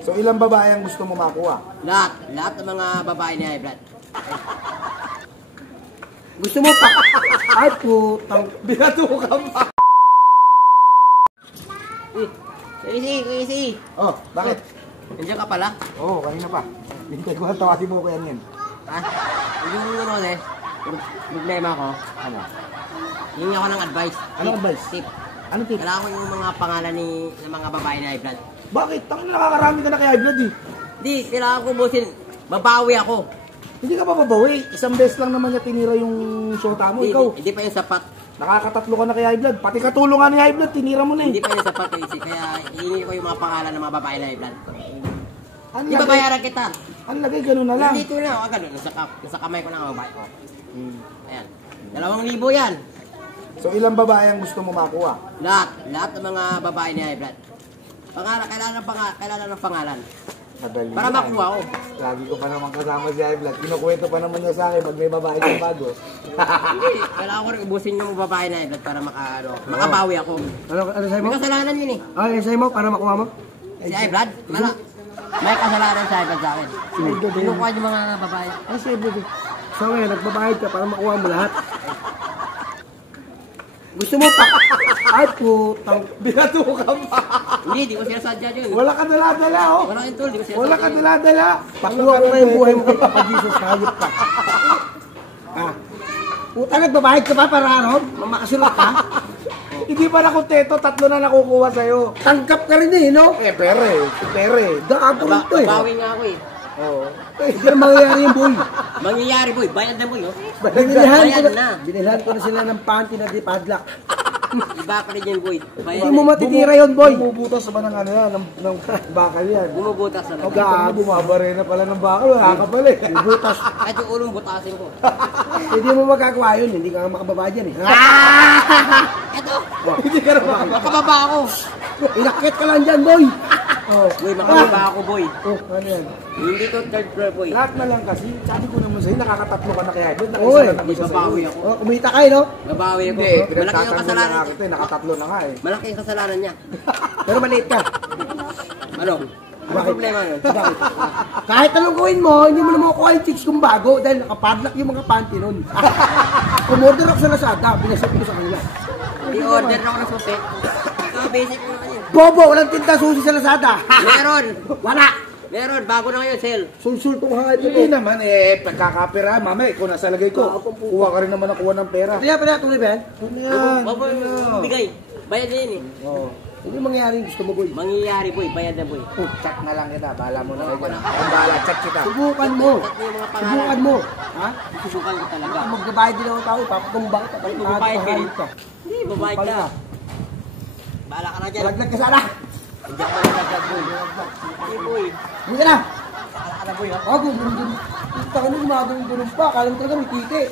So ilang babae ang gusto mo makuha? Lahat. Lahat ng mga babae ni high blood. Gusto mo pa? Ay putang, binato ka pa. Easy. Oh, bakit? Nandiyan ka pala? Oo, kanina pa. Hintay ko lang tawagin mo ko yan. Ha? Yung ano eh, problema ko. Ano? Hingi ako ng advice. Anong advice? Tip. Ano tip? Kailangan ko yung mga pangalan ng mga babae na high blood. Bakit? Tangin na nakakarami ka na kay high blood eh. Hindi, kailangan ko busin. Babawi ako. Hindi ka pa babawi. Isang beses lang naman niya tinira yung shota mo. Ikaw, Hindi pa yung sapat. nakakatatlo ka na kay high blood. Pati katulong nga ni high blood, tinira mo na eh. Hindi pa yung sapat kasi kaya hihingi ko yung mga pangalan ng mga babae na high blood. Ang Di lagay, babayaran kita. ang lagay, ganun na lang. Dito na, agad. Nasa kamay ko na ang babae ko. Ayan. 2,000 yan. So ilang babae ang gusto mo makuha? Lahat. Lahat ng mga babae ni high blood. Pangalan, kailangan ng pangalan. Madali Para yan. makuha ko. Lagi ko pa naman kasama si high blood. Kinukwento pa naman niya sa akin pag may babae kang bago. Hindi, kailangan ko rin ubusin yung babae na high blood para makabawi ako. Ano sa'yo mo? May kasalanan yun eh. Ano sa'yo mo para makuha mo? Si high blood, may kasalanan si high blood sa akin. Kinukuha yung mga babae. Ano si high blood eh? So ngayon, nagbabayad ka para makuha mo lahat. Gusto mo pa? Ay putang. Binato ka pa. Hindi, di ko sinasadya yun. Wala ka dala-dala oh. Wala kang tool, di ko sinasadya. Wala ka dala-dala. Pakuha ko na yung buhay mo kay Papa Jesus, hayop ka. Ah. Puta, nagbabayad ka pa para ano? Makasulot ka? Hindi pa na kontento, tatlo na nakukuha sa'yo. Tangkap ka rin eh, no? Pere. Gago rin to eh. Babawi nga ako eh. Oo. Hindi na mangyayari yung boy. Mangyayari boy, bayad na boy, oh. Binilhan ko na sila ng panty na di padlock. Iba pa rin yung boy. Bayad Hindi mo matitira yun, boy. Bumubutas ba ng ano yan, ng bakal yan? Bumubutas na lang. Gago, bumabare na pala ng bakal, wala ka pala eh. Butas. Kahit yung ulong butasin ko. Hindi mo magagawa yun, hindi ka nga makababa dyan eh. Eto, Hindi ka na bakal. makababa ako. Inakit ka lang dyan, boy. Oh. Boy, makababa ako boy. Oh, ano yan? Hindi to third floor boy. Lahat na lang kasi, sabi ko naman sa'yo, nakakatatlo ka na kaya. Doon, Oo eh. nakisa na Babawi ako. Oh, kumita kayo, no? Babawi ako. Hindi, Malaki yung pinagtatanggol na kasalanan nga niya. kita, nakatatlo na nga eh. Malaki yung kasalanan niya. Pero maliit ka. Ano? Ano problema yun? Bakit? Kahit anong gawin mo, hindi mo na makukuha yung chicks kung bago dahil nakapadlock yung mga panty nun. Umorder ako sa Lazada, binasip ko sa kanila. I-order na ako ng susi. So, basic mo naman yun. Bobo, walang tinta susi sa Lazada. Meron! Wala! Meron! Bago na ngayon, sale. Sulsul tong hangad Hindi ito. naman eh, pagkakapera, mama, ikaw nasa lagay ko. Kuha ka rin naman nakuha ng pera. Pala, tuloy ba yan? Ano yan? Babo, bigay. Bayad na yun eh. Oo. Hindi mangyayari yung gusto mo, boy. Mangyayari boy, bayad na boy. Chat na lang kita, bahala mo na kayo. Ang bahala, chat kita. Subukan mo. At yung mga pangalan. Subukan mo. Ha? Susukan ko talaga. Kung magbabayad din ako tao, papakumbang ka. Magbabayad ka rin. Hindi, babayad ka. Bahala ka na dyan. Laglag ka sana. Hindi ako nalaglag boy. Hindi boy. Hindi ka na. Bahala ka na boy ha. Ako, gumagano. Ito ka na gumagano pa. Kala mo talaga may titi.